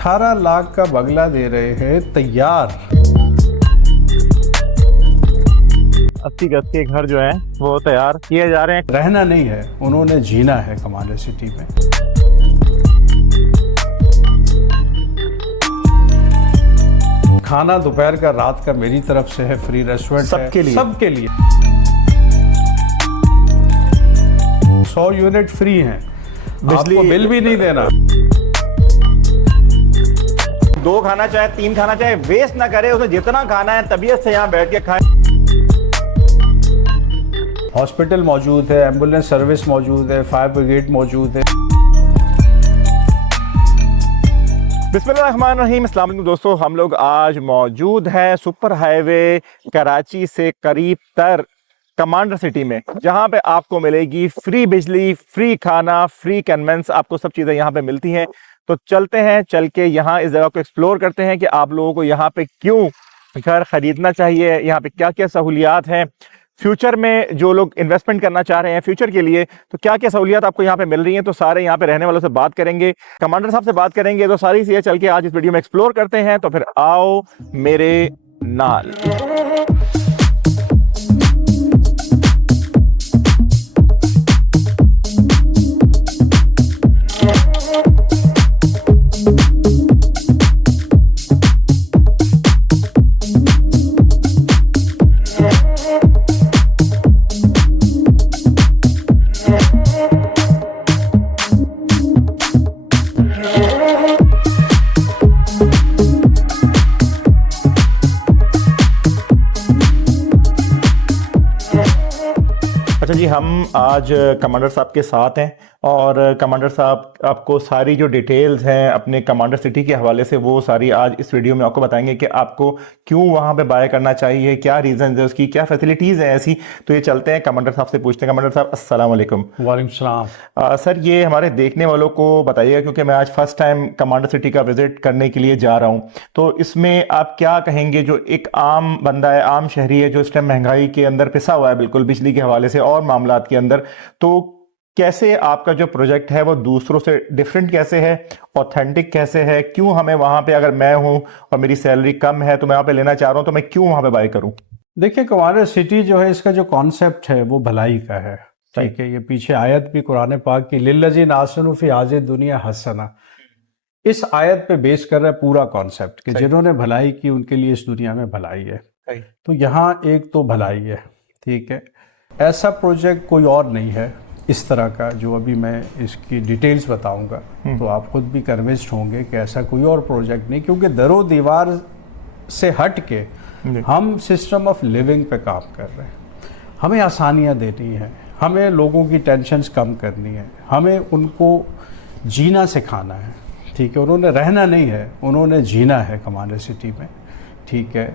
18 लाख का बंगला दे रहे हैं तैयार। 80 गज के घर जो है वो तैयार किए जा रहे हैं। रहना नहीं है, उन्होंने जीना है कमांडर सिटी में। खाना दोपहर का रात का मेरी तरफ से है, फ्री रेस्टोरेंट सबके लिए। सबके लिए 100 यूनिट फ्री हैं, आपको बिल भी नहीं देना। 2 खाना चाहे 3 खाना चाहे वेस्ट ना करे, उसे जितना खाना है तबीयत से यहाँ बैठ के खाए। हॉस्पिटल मौजूद है, एम्बुलेंस सर्विस मौजूद है, फायर ब्रिगेड मौजूद है। बिस्मिल्लाहिर्रहमानिर्रहीम। अस्सलाम वालेकुम दोस्तों, हम लोग आज मौजूद हैं सुपर हाईवे कराची से करीब तर कमांडर सिटी में, जहां पे आपको मिलेगी फ्री बिजली, फ्री खाना, फ्री कन्वेंस, आपको सब चीज़ें यहां पे मिलती हैं। तो चलते हैं, चल के यहाँ इस जगह को एक्सप्लोर करते हैं कि आप लोगों को यहाँ पे क्यों घर खरीदना चाहिए, यहाँ पे क्या क्या सहूलियात हैं, फ्यूचर में जो लोग इन्वेस्टमेंट करना चाह रहे हैं फ्यूचर के लिए, तो क्या क्या सहूलियात आपको यहाँ पे मिल रही हैं। तो सारे यहाँ पे रहने वालों से बात करेंगे, कमांडर साहब से बात करेंगे। तो सारी चीज़ें चल के आज इस वीडियो में एक्सप्लोर करते हैं। तो फिर आओ मेरे नाल। अच्छा जी, हम आज कमांडर साहब के साथ हैं और कमांडर साहब आपको सारी जो डिटेल्स हैं अपने कमांडर सिटी के हवाले से वो सारी आज इस वीडियो में आपको बताएंगे कि आपको क्यों वहाँ पे बाय करना चाहिए, क्या रीज़न है उसकी, क्या फैसिलिटीज़ हैं ऐसी। तो ये चलते हैं कमांडर साहब से पूछते हैं। कमांडर साहब अस्सलाम वालेकुम। वालेकुम सलाम। सर, ये हमारे देखने वालों को बताइएगा क्योंकि मैं आज फर्स्ट टाइम कमांडर सिटी का विजिट करने के लिए जा रहा हूँ। तो इसमें आप क्या कहेंगे, जो एक आम बंदा है, आम शहरी है, जो इस टाइम महंगाई के अंदर पिसा हुआ है बिल्कुल बिजली के हवाले से और मामलात के अंदर, तो कैसे आपका जो प्रोजेक्ट है वो दूसरों से डिफरेंट कैसे है, ऑथेंटिक कैसे है, क्यों हमें वहां पे, अगर मैं हूं और मेरी सैलरी कम है तो मैं वहां पे लेना चाह रहा हूं, तो मैं क्यों वहां पे बाय करूं? देखिए, कमांडर सिटी जो है, इसका जो कॉन्सेप्ट है वो भलाई का है। ठीक है, ये पीछे आयत भी कुरान पाक की लिल्लज़ीना आसनु फी हाज़िहि दुनिया हसना, इस आयत पे बेस कर रहा है पूरा कॉन्सेप्ट कि जिन्होंने भलाई की उनके लिए इस दुनिया में भलाई है। तो यहाँ एक तो भलाई है, ठीक है। ऐसा प्रोजेक्ट कोई और नहीं है इस तरह का, जो अभी मैं इसकी डिटेल्स बताऊंगा तो आप खुद भी कन्विंस्ड होंगे कि ऐसा कोई और प्रोजेक्ट नहीं, क्योंकि दरो दीवार से हट के हम सिस्टम ऑफ लिविंग पे काम कर रहे हैं। हमें आसानियां देनी है, हमें लोगों की टेंशन्स कम करनी है, हमें उनको जीना सिखाना है। ठीक है, उन्होंने रहना नहीं है, उन्होंने जीना है कमांडर सिटी में। ठीक है,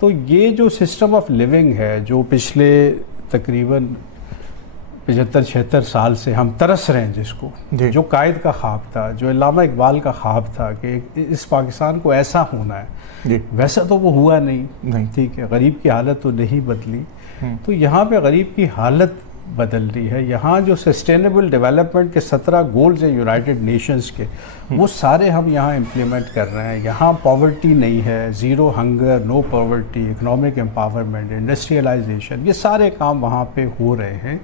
तो ये जो सिस्टम ऑफ लिविंग है, जो पिछले तकरीबन 75-76 साल से हम तरस रहे हैं, जिसको, जो कायद का ख्वाब था, जो अल्लामा इकबाल का ख्वाब था कि इस पाकिस्तान को ऐसा होना है, वैसा तो वो हुआ नहीं। ठीक है, गरीब की हालत तो नहीं बदली। तो यहाँ पे गरीब की हालत बदल रही है। यहाँ जो सस्टेनेबल डेवलपमेंट के 17 गोल्स हैं यूनाइटेड नेशंस के, वो सारे हम यहाँ इम्प्लीमेंट कर रहे हैं। यहाँ पॉवर्टी नहीं है, zero hunger, no poverty, economic empowerment, industrialisation, ये सारे काम वहाँ पे हो रहे हैं।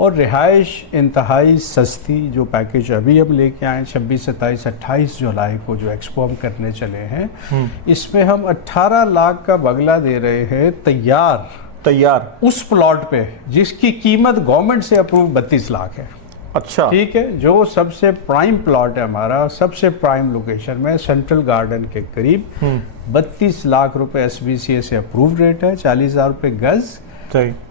और रिहाइश इंतहाई सस्ती, जो पैकेज अभी हम लेके आए 26, 27, 28 जुलाई को जो एक्सपो हम करने चले हैं, इसमें हम 18 लाख का बंगला दे रहे हैं तैयार उस प्लॉट पे जिसकी कीमत गवर्नमेंट से अप्रूव 32 लाख है। अच्छा, ठीक है, जो सबसे प्राइम प्लॉट है हमारा, सबसे प्राइम लोकेशन में, सेंट्रल गार्डन के करीब, 32 लाख रुपए SBCA से अप्रूव रेट है, 40,000 रुपये गज।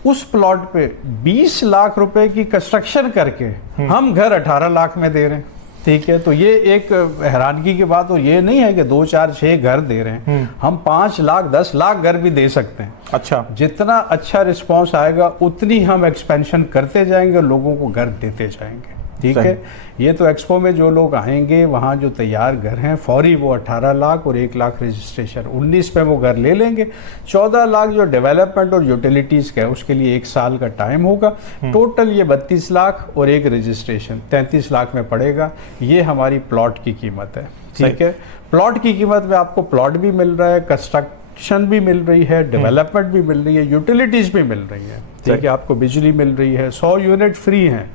उस प्लॉट पे 20 लाख रुपए की कंस्ट्रक्शन करके हम घर 18 लाख में दे रहे हैं। ठीक है, तो ये एक हैरानगी की बात, और ये नहीं है कि 2, 4, 6 घर दे रहे हैं, हम 5 लाख 10 लाख घर भी दे सकते हैं। अच्छा, जितना अच्छा रिस्पांस आएगा उतनी हम एक्सपेंशन करते जाएंगे, लोगों को घर देते जाएंगे। ठीक है, ये तो एक्सपो में जो लोग आएंगे, वहाँ जो तैयार घर हैं फौरी वो 18 लाख और 1 लाख रजिस्ट्रेशन, 19 पे वो घर ले लेंगे। 14 लाख जो डेवलपमेंट और यूटिलिटीज़ का है उसके लिए 1 साल का टाइम होगा। टोटल ये 32 लाख और 1 रजिस्ट्रेशन 33 लाख में पड़ेगा। ये हमारी प्लॉट की कीमत है। ठीक है। प्लॉट की कीमत में आपको प्लॉट भी मिल रहा है, कंस्ट्रक्शन भी मिल रही है, डेवलपमेंट भी मिल रही है, यूटिलिटीज भी मिल रही है, ठीक है। आपको बिजली मिल रही है, 100 यूनिट फ्री हैं,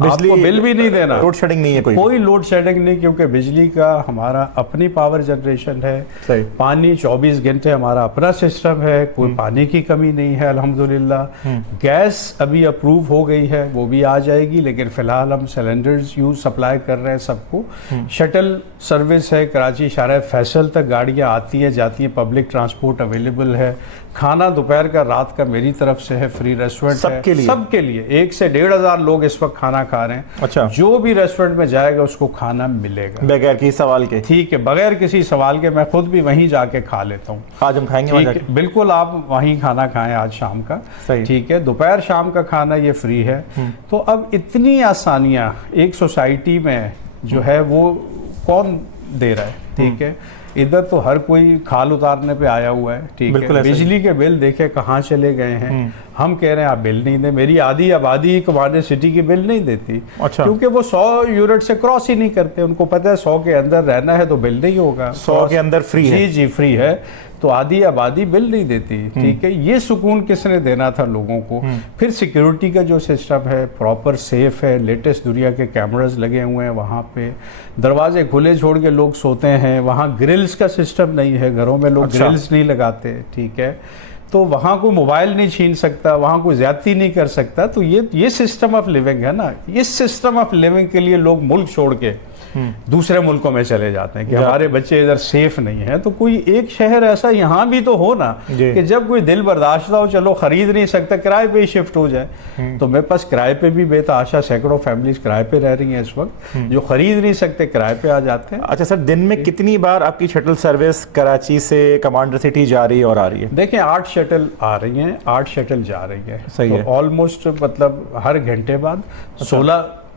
आपको बिल भी नहीं देना, लोड शेडिंग नहीं है, कोई लोड शेडिंग नहीं, क्योंकि बिजली का हमारा अपनी पावर जनरेशन है। सही। पानी 24 घंटे हमारा अपना सिस्टम है, कोई पानी की कमी नहीं है अल्हम्दुलिल्लाह। गैस अभी अप्रूव हो गई है, वो भी आ जाएगी, लेकिन फिलहाल हम सिलेंडर्स यूज सप्लाई कर रहे हैं सबको। शटल सर्विस है, कराची शाहर फैसल तक गाड़ियाँ आती हैं जाती हैं, पब्लिक ट्रांसपोर्ट अवेलेबल है। खाना दोपहर का रात का मेरी तरफ से है, फ्री रेस्टोरेंट सबके लिए, सबके लिए। 1 से 1,500 लोग इस वक्त खाना खा रहे हैं। अच्छा। जो भी रेस्टोरेंट में जाएगा उसको खाना मिलेगा बगैर किसी सवाल के, ठीक है, बगैर किसी सवाल के। मैं खुद भी वहीं जाके खा लेता हूँ। आज हम खाएंगे वहाँ ठीक जाके? है, बिल्कुल, आप वहीं खाना खाएं आज शाम का, सही। ठीक है। दोपहर शाम का खाना ये फ्री है। तो अब इतनी आसानियां एक सोसाइटी में जो है वो कौन दे रहा है, ठीक है। इधर तो हर कोई खाल उतारने पे आया हुआ है, ठीक है। बिजली के बिल देखे कहाँ चले गए हैं। हम कह रहे हैं आप बिल नहीं दे, मेरी आधी आबादी कमांडर सिटी की बिल नहीं देती। अच्छा। क्योंकि वो 100 यूनिट से क्रॉस ही नहीं करते, उनको पता है 100 के अंदर रहना है तो बिल नहीं होगा। 100 के अंदर फ्री है, जी फ्री है, तो आधी आबादी बिल नहीं देती, ठीक है। ये सुकून किसने देना था लोगों को। फिर सिक्योरिटी का जो सिस्टम है प्रॉपर सेफ है, लेटेस्ट दुनिया के कैमरास लगे हुए हैं वहाँ पे, दरवाजे खुले छोड़ के लोग सोते हैं, वहाँ ग्रिल्स का सिस्टम नहीं है, घरों में लोग ग्रिल्स नहीं लगाते, ठीक है। तो वहाँ कोई मोबाइल नहीं छीन सकता, वहाँ कोई ज्यादती नहीं कर सकता। तो ये सिस्टम ऑफ लिविंग है ना। इस सिस्टम ऑफ लिविंग के लिए लोग मुल्क छोड़ के दूसरे मुल्कों में चले जाते हैं कि हमारे बच्चे इधर सेफ नहीं है। तो कोई एक शहर ऐसा यहाँ भी तो हो ना कि जब कोई दिल बर्दाश्त हो, चलो खरीद नहीं सकता, किराए पे ही शिफ्ट हो जाए। तो मेरे पास किराए पे भी बेतहाशा सैकड़ों फैमिलीज किराए पे रह रही हैं इस वक्त, जो खरीद नहीं सकते किराए पे आ जाते हैं। अच्छा सर, दिन में कितनी बार आपकी शटल सर्विस कराची से कमांडर सिटी जा रही है और आ रही है? देखिए 8 शटल आ रही हैं, 8 शटल जा रही है। सही है। ऑलमोस्ट मतलब हर घंटे बाद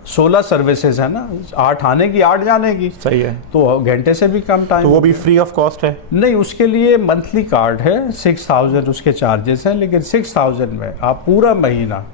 16 सर्विसेज है ना, 8 आने की 8 जाने की। सही है। तो घंटे से भी कम टाइम। तो वो भी फ्री ऑफ कॉस्ट है? नहीं, उसके लिए मंथली कार्ड है, 6000 उसके चार्जेस हैं, लेकिन 6000 में आप पूरा महीना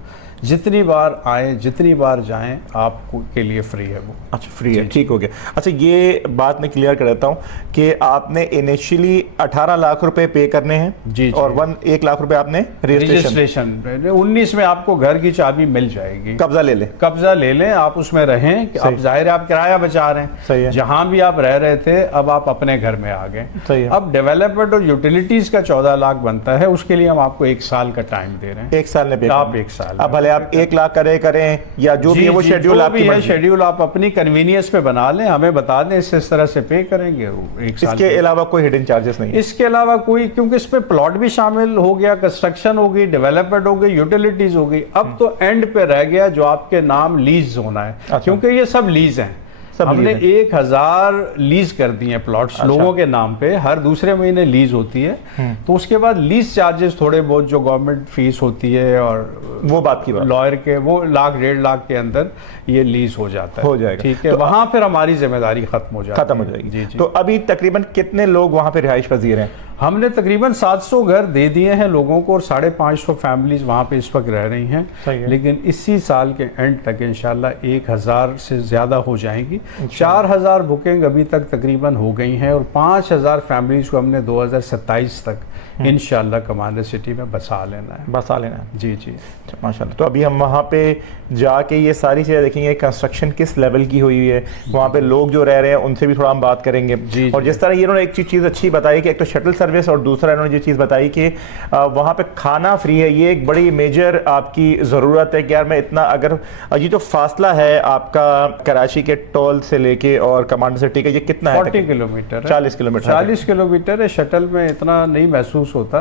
जितनी बार आए जितनी बार जाएं आपको के लिए फ्री है वो। अच्छा, फ्री है, ठीक हो गया। अच्छा, ये बात मैं क्लियर कर देता हूँ कि आपने इनिशियली 18 लाख रुपए पे करने हैं जी, और 1 लाख रुपए आपने रजिस्ट्रेशन 19 में आपको घर की चाबी मिल जाएगी। कब्जा ले लें? कब्जा ले लें, आप उसमें रहें। अब जाहिर है आप किराया बचा रहे हैं। सही है। जहां भी आप रह रहे थे अब आप अपने घर में आ गए। सही है। अब डेवलपमेंट और यूटिलिटीज का 14 लाख बनता है, उसके लिए हम आपको 1 साल का टाइम दे रहे हैं। 1 साल में पे आप 1 साल, अब भले आप 1 लाख करें या जो भी है वो शेड्यूल आपकी मर्जी। शेड्यूल आप अपनी कन्वीनियंस पे बना लें, हमें बता दें इस तरह से पे करेंगे। 1 साल इसके अलावा कोई हिडन चार्जेस नहीं है? इसके अलावा कोई, क्योंकि इसमें प्लॉट भी शामिल हो गया, कंस्ट्रक्शन हो गई, डेवलपमेंट हो गई, यूटिलिटीज हो गई। अब तो एंड पे रह गया जो आपके नाम लीज होना है। अच्छा। क्योंकि ये सब लीज हैं, हमने 1000 लीज कर दी हैं प्लॉट्स। अच्छा। लोगों के नाम पे हर दूसरे महीने लीज होती है। तो उसके बाद लीज चार्जेस थोड़े बहुत जो गवर्नमेंट फीस होती है और वो बात की लॉयर के, वो 1 लाख 1.5 लाख के अंदर ये लीज हो जाता है, हो जाएगा, ठीक है। तो वहां फिर हमारी जिम्मेदारी खत्म हो जाएगी। जी। तो अभी तकरीबन कितने लोग वहां पे रिहाइश पजीर हैं? हमने तकरीबन 700 घर दे दिए हैं लोगों को और 550 फैमिलीज वहाँ पे इस वक्त रह रही हैं। लेकिन इसी साल के एंड तक इंशाल्लाह 1000 से ज़्यादा हो जाएंगी। 4000 बुकिंग अभी तक तकरीबन हो गई हैं और 5000 फैमिलीज को हमने 2027 तक इंशाल्लाह कमांडर सिटी में बसा लेना है। जी। माशाल्लाह। तो अभी हम वहाँ पे जाके ये सारी चीज़ें देखेंगे, कंस्ट्रक्शन किस लेवल की हुई है, वहाँ पे लोग जो रह रहे हैं उनसे भी थोड़ा हम बात करेंगे। जी। और जिस तरह ये इन्होंने एक चीज़ अच्छी बताई कि एक तो शटल सर्विस और दूसरा इन्होंने जो चीज़ बताई कि वहाँ पे खाना फ्री है, ये एक बड़ी मेजर आपकी ज़रूरत है कि यार मैं इतना, अगर ये जो फासला है आपका कराची के टोल से लेके और कमांडर सिटी का, ये कितना है? 40 किलोमीटर, 40 किलोमीटर। 40 किलोमीटर है। शटल में इतना नहीं महसूस होता।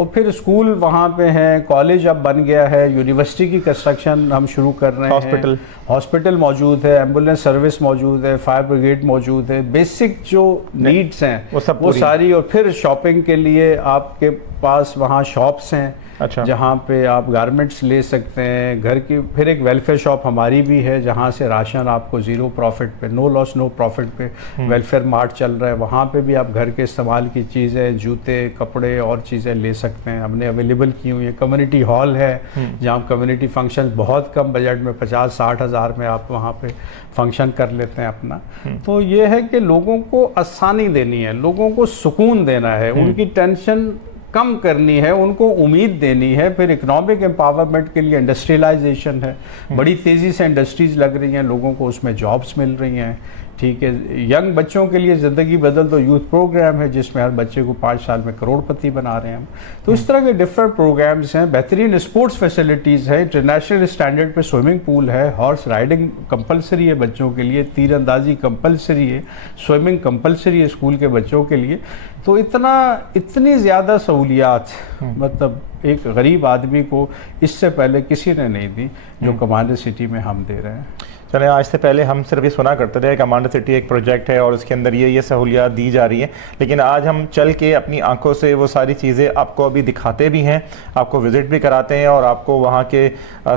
और फिर स्कूल वहाँ पे हैं, कॉलेज अब बन गया है, यूनिवर्सिटी की कंस्ट्रक्शन हम शुरू कर रहे हैं, हॉस्पिटल मौजूद है, एम्बुलेंस सर्विस मौजूद है, फायर ब्रिगेड मौजूद है। बेसिक जो नीड्स हैं वो सारी, और फिर शॉपिंग के लिए आपके पास वहाँ शॉप्स हैं, अच्छा। जहाँ पे आप गारमेंट्स ले सकते हैं घर की। फिर एक वेलफेयर शॉप हमारी भी है जहाँ से राशन आपको ज़ीरो प्रॉफिट पे, नो लॉस नो प्रॉफिट पे वेलफेयर मार्ट चल रहा है। वहाँ पे भी आप घर के इस्तेमाल की चीज़ें, जूते, कपड़े और चीज़ें ले सकते हैं। हमने अवेलेबल की हुई है। कम्युनिटी हॉल है जहाँ कम्युनिटी फंक्शन बहुत कम बजट में 50-60 हज़ार में आप वहाँ पे फंक्शन कर लेते हैं अपना। तो ये है कि लोगों को आसानी देनी है, लोगों को सुकून देना है, उनकी टेंशन कम करनी है, उनको उम्मीद देनी है। फिर इकोनॉमिक एम्पावरमेंट के लिए इंडस्ट्रियलाइजेशन है, बड़ी तेज़ी से इंडस्ट्रीज़ लग रही हैं, लोगों को उसमें जॉब्स मिल रही हैं। ठीक है, यंग बच्चों के लिए ज़िंदगी बदल दो यूथ प्रोग्राम है जिसमें हर बच्चे को 5 साल में करोड़पति बना रहे हैं हम। तो इस तरह के डिफरेंट प्रोग्राम्स हैं। बेहतरीन स्पोर्ट्स फैसिलिटीज़ है, इंटरनेशनल स्टैंडर्ड पे स्विमिंग पूल है, हॉर्स राइडिंग कंपलसरी है बच्चों के लिए, तीरंदाजी कंपलसरी है, स्विमिंग कंपलसरी है स्कूल के बच्चों के लिए। तो इतनी ज़्यादा सहूलियात मतलब एक गरीब आदमी को इससे पहले किसी ने नहीं दी जो कमांडर सिटी में हम दे रहे हैं। चलें, आज से पहले हम सिर्फ ये सुना करते थे कमांडर सिटी एक प्रोजेक्ट है और उसके अंदर ये सहूलियात दी जा रही है, लेकिन आज हम चल के अपनी आंखों से वो सारी चीज़ें आपको अभी दिखाते भी हैं, आपको विज़िट भी कराते हैं और आपको वहाँ के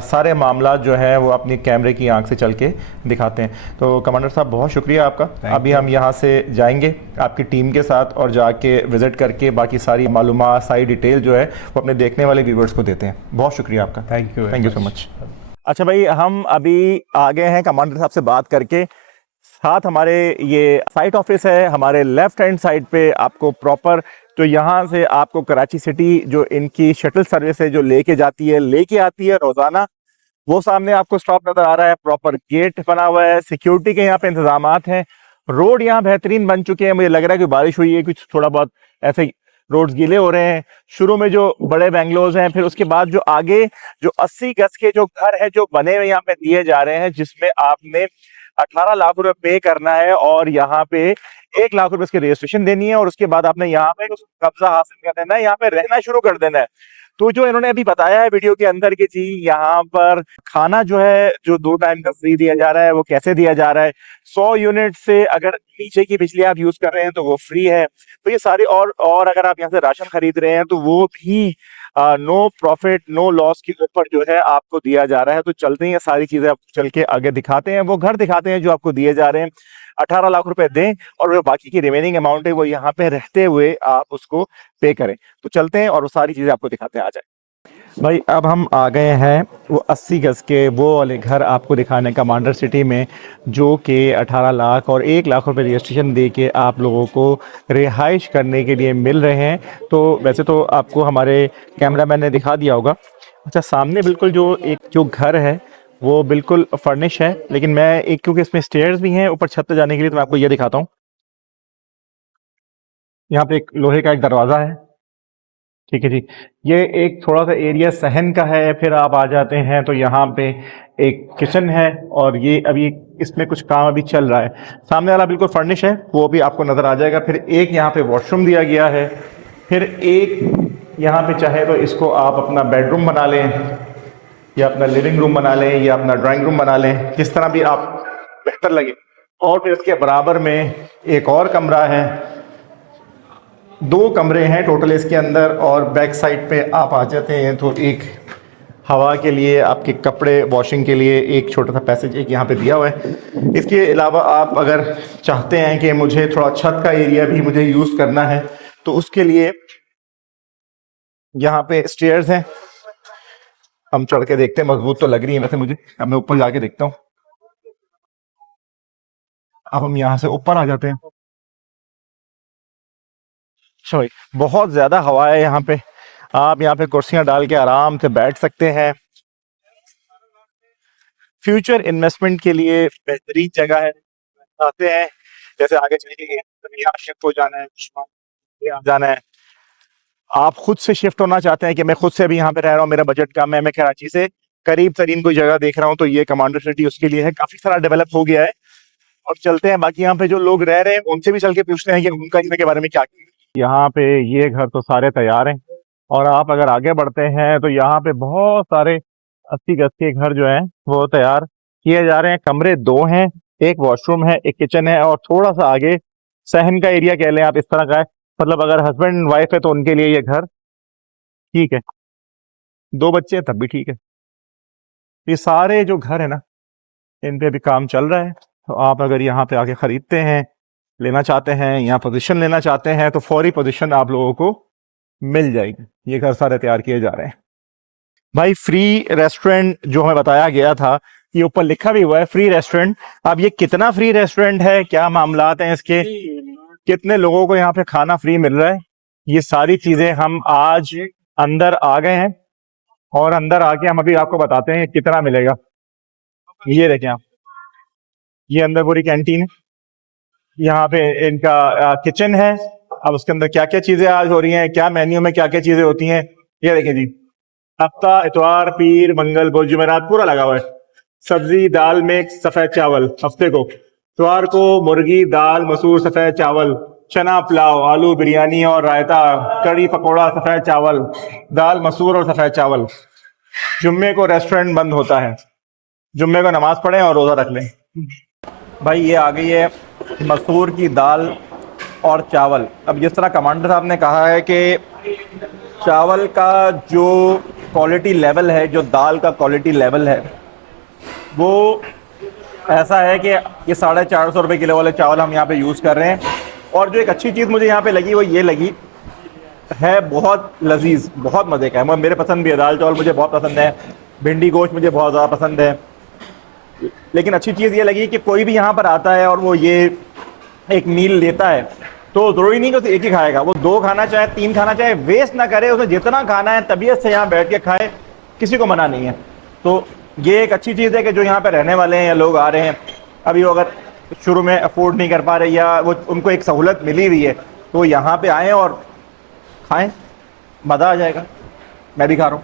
सारे मामला जो है वो अपनी कैमरे की आंख से चल के दिखाते हैं। तो कमांडर साहब बहुत शुक्रिया आपका। अभी हम यहाँ से जाएंगे आपकी टीम के साथ और जाके विज़िट करके बाकी सारी मालूमात, सारी डिटेल जो है वो अपने देखने वाले व्यूवर्स को देते हैं। बहुत शुक्रिया आपका। Thank you so much. अच्छा भाई, हम अभी आ गए हैं कमांडर साहब से बात करके। साथ हमारे ये साइट ऑफिस है, हमारे लेफ्ट हैंड साइड पे आपको प्रॉपर तो यहाँ से आपको कराची सिटी जो इनकी शटल सर्विस है जो लेके जाती है, लेके आती है रोजाना, वो सामने आपको स्टॉप नजर आ रहा है। प्रॉपर गेट बना हुआ है, सिक्योरिटी के यहाँ पे इंतजामात हैं। रोड यहाँ बेहतरीन बन चुके हैं। मुझे लग रहा है कि बारिश हुई है, कुछ थोड़ा बहुत ऐसे रोड्स गीले हो रहे हैं। शुरू में जो बड़े बेंगलोज हैं, फिर उसके बाद जो आगे जो 80 गज के जो घर है जो बने हुए यहाँ पे दिए जा रहे हैं, जिसमें आपने 18 लाख रुपए पे करना है और यहाँ पे 1 लाख रुपए इसकी रजिस्ट्रेशन देनी है और उसके बाद आपने यहाँ पे कब्जा हासिल कर देना है, यहाँ पे रहना शुरू कर देना है। तो जो इन्होंने अभी बताया है वीडियो के अंदर कि जी यहाँ पर खाना जो है जो 2 टाइम का फ्री दिया जा रहा है, वो कैसे दिया जा रहा है। 100 यूनिट से अगर नीचे की बिजली आप यूज कर रहे हैं तो वो फ्री है। तो ये सारे और अगर आप यहाँ से राशन खरीद रहे हैं तो वो भी नो प्रॉफिट नो लॉस के ऊपर जो है आपको दिया जा रहा है। तो चलते हैं, ये सारी चीजें आप चल के आगे दिखाते हैं, वो घर दिखाते हैं जो आपको दिए जा रहे हैं। 18 लाख रुपए दें और वो बाकी की रिमेनिंग अमाउंट है वो यहाँ पे रहते हुए आप उसको पे करें। तो चलते हैं और वो सारी चीजें आपको दिखाते हैं। आ जाए भाई, अब हम आ गए हैं वो 80 गज के वो वाले घर आपको दिखाने कमांडर सिटी में, जो कि 18 लाख और 1 लाख रुपए रजिस्ट्रेशन दे के आप लोगों को रिहाइश करने के लिए मिल रहे हैं। तो वैसे तो आपको हमारे कैमरामैन ने दिखा दिया होगा। अच्छा, सामने बिल्कुल जो घर है वो बिल्कुल फर्निश है, लेकिन मैं एक क्योंकि इसमें स्टेयर्स भी हैं ऊपर छत पे जाने के लिए, तो मैं आपको ये दिखाता हूँ। यहाँ पे एक लोहे का एक दरवाज़ा है, ठीक है जी। ये एक थोड़ा सा एरिया सहन का है। फिर आप आ जाते हैं तो यहाँ पे एक किचन है और ये अभी इसमें कुछ काम अभी चल रहा है। सामने वाला बिल्कुल फर्निश है, वो भी आपको नज़र आ जाएगा। फिर एक यहाँ पे वॉशरूम दिया गया है। फिर एक यहाँ पे चाहे तो इसको आप अपना बेडरूम बना लें या अपना लिविंग रूम बना लें या अपना ड्राइंग रूम बना लें, किस तरह भी आप बेहतर लगे। और फिर इसके बराबर में एक और कमरा है। 2 कमरे हैं टोटल इसके अंदर और बैक साइड पे आप आ जाते हैं तो एक हवा के लिए, आपके कपड़े वॉशिंग के लिए एक छोटा सा पैसेज एक यहाँ पे दिया हुआ है। इसके अलावा आप अगर चाहते हैं कि मुझे थोड़ा छत का एरिया भी मुझे यूज़ करना है तो उसके लिए यहाँ पे स्टेयर्स हैं। हम चढ़ के देखते हैं, मजबूत तो लग रही है वैसे मुझे। अब मैं ऊपर जाके देखता हूँ। अब हम यहाँ से ऊपर आ जाते हैं। अच्छा, बहुत ज्यादा हवा है यहाँ पे। आप यहाँ पे कुर्सियां डाल के आराम से बैठ सकते हैं। फ्यूचर इन्वेस्टमेंट के लिए बेहतरीन जगह है। आते हैं जैसे आगे चलिए, यहाँ शिफ्ट हो जाना है, यहाँ जाना है, आप खुद से शिफ्ट होना चाहते हैं कि मैं खुद से भी यहाँ पे रह रहा हूँ, मेरा बजट कम है, मैं कराची से करीब तरीन कोई जगह देख रहा हूँ, तो ये कमांडर सिटी उसके लिए है। काफी सारा डेवलप हो गया है। और चलते हैं बाकी यहाँ पे जो लोग रह रहे हैं उनसे भी चल के पूछते हैं कि उनका इसके बारे में क्या। यहाँ पे ये घर तो सारे तैयार हैं और आप अगर आगे बढ़ते हैं तो यहाँ पे बहुत सारे 80 गज के घर जो हैं वो तैयार किए जा रहे हैं। कमरे 2 हैं, एक वॉशरूम है, एक किचन है और थोड़ा सा आगे सहन का एरिया कह लें आप, इस तरह का है। मतलब अगर हस्बैंड वाइफ है तो उनके लिए ये घर ठीक है। 2 बच्चे हैं तब भी ठीक है। ये सारे जो घर है ना, इन पे अभी काम चल रहा है। तो आप अगर यहाँ पे आके ख़रीदते हैं, लेना चाहते हैं, यहाँ पोजीशन लेना चाहते हैं, तो फौरी पोजीशन आप लोगों को मिल जाएगी। ये घर सारे तैयार किए जा रहे हैं भाई। फ्री रेस्टोरेंट जो हमें बताया गया था, ये ऊपर लिखा भी हुआ है फ्री रेस्टोरेंट। अब ये कितना फ्री रेस्टोरेंट है, क्या मामलात हैं इसके, कितने लोगों को यहाँ पे खाना फ्री मिल रहा है, ये सारी चीजें हम आज अंदर आ गए हैं और अंदर आके हम अभी आपको बताते हैं कितना मिलेगा। ये देखें आप, ये अंदर पूरी कैंटीन है, यहाँ पे इनका किचन है। अब उसके अंदर क्या क्या चीजें आज हो रही हैं, क्या मेन्यू में क्या क्या चीजें होती हैं, ये देखें जी। हफ्ता, इतवार, पीर, मंगल, बुध, जुमेरात पूरा लगा हुआ है। सब्जी, दाल, मिक्स, सफेद चावल हफ्ते को। इतवार को मुर्गी, दाल, मसूर, सफेद चावल, चना पुलाव, आलू बिरयानी और रायता, कड़ी पकौड़ा, सफेद चावल, दाल, मसूर और सफेद चावल। जुम्मे को रेस्टोरेंट बंद होता है, जुम्मे को नमाज पढ़ें और रोज़ा रख लें। भाई ये आ गई है मसूर की दाल और चावल। अब जिस तरह कमांडर साहब ने कहा है कि चावल का जो क्वालिटी लेवल है, जो दाल का क्वालिटी लेवल है, वो ऐसा है कि ये 450 रुपये किलो वाले चावल हम यहाँ पे यूज़ कर रहे हैं। और जो एक अच्छी चीज़ मुझे यहाँ पे लगी वो ये लगी है, बहुत लजीज, बहुत मज़े का है। मेरे पसंद भी है, दाल चावल मुझे बहुत पसंद है, भिंडी गोश्त मुझे बहुत ज़्यादा पसंद है। लेकिन अच्छी चीज़ ये लगी कि कोई भी यहाँ पर आता है और वो ये एक मील लेता है तो ज़रूरी नहीं कि उसे एक ही खाएगा, वो 2 खाना चाहे 3 खाना चाहे, वेस्ट ना करे, उसे जितना खाना है तबीयत से यहाँ बैठ के खाए, किसी को मना नहीं है। तो ये एक अच्छी चीज़ है कि जो यहाँ पर रहने वाले हैं या लोग आ रहे हैं, अभी वो अगर शुरू में अफोर्ड नहीं कर पा रहे या वो उनको एक सहूलत मिली हुई है, तो यहाँ पे आएँ और खाएं, मज़ा आ जाएगा। मैं भी खा रहा हूँ।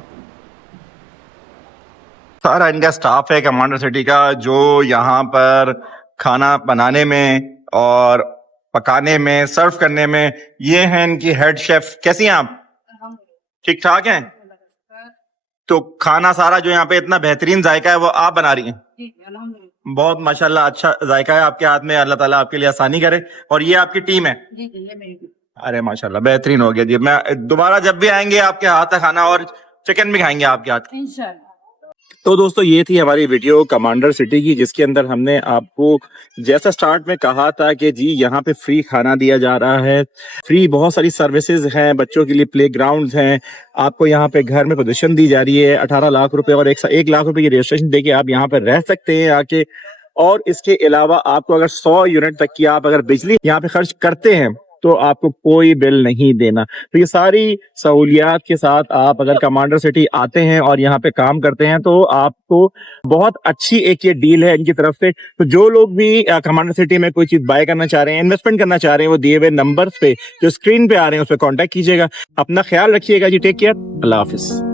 सारा इनका स्टाफ है कमांडर सिटी का, जो यहाँ पर खाना बनाने में और पकाने में, सर्व करने में, ये हैं इनकी हेड शेफ। कैसी हैं आप? ठीक ठाक हैं? तो खाना सारा जो यहाँ पे इतना बेहतरीन जायका है वो आप बना रही हैं? बहुत माशाल्लाह, अच्छा जायका है आपके हाथ में। अल्लाह ताला आपके लिए आसानी करे। और ये आपकी टीम है? अरे माशाल्लाह, बेहतरीन हो गया जी। मैं दोबारा जब भी आएंगे आपके हाथ का खाना और चिकन भी खाएंगे आपके हाथ का। तो दोस्तों ये थी हमारी वीडियो कमांडर सिटी की, जिसके अंदर हमने आपको जैसा स्टार्ट में कहा था कि जी यहाँ पे फ्री खाना दिया जा रहा है, फ्री बहुत सारी सर्विसेज हैं, बच्चों के लिए प्ले ग्राउंड हैं, आपको यहाँ पे घर में पोजीशन दी जा रही है। 18 लाख रुपए और 1 लाख रुपए की रजिस्ट्रेशन देके आप यहाँ पे रह सकते हैं आके। और इसके अलावा आपको अगर 100 यूनिट तक की आप अगर बिजली यहाँ पे खर्च करते हैं तो आपको कोई बिल नहीं देना। तो ये सारी सहूलियात के साथ आप अगर कमांडर सिटी आते हैं और यहाँ पे काम करते हैं तो आपको बहुत अच्छी एक ये डील है इनकी तरफ से। तो जो लोग भी कमांडर सिटी में कोई चीज बाय करना चाह रहे हैं, इन्वेस्टमेंट करना चाह रहे हैं, वो दिए हुए नंबर्स पे जो स्क्रीन पे आ रहे हैं उस पर कॉन्टेक्ट कीजिएगा। अपना ख्याल रखिएगा जी। Take care. अल्लाह हाफिज।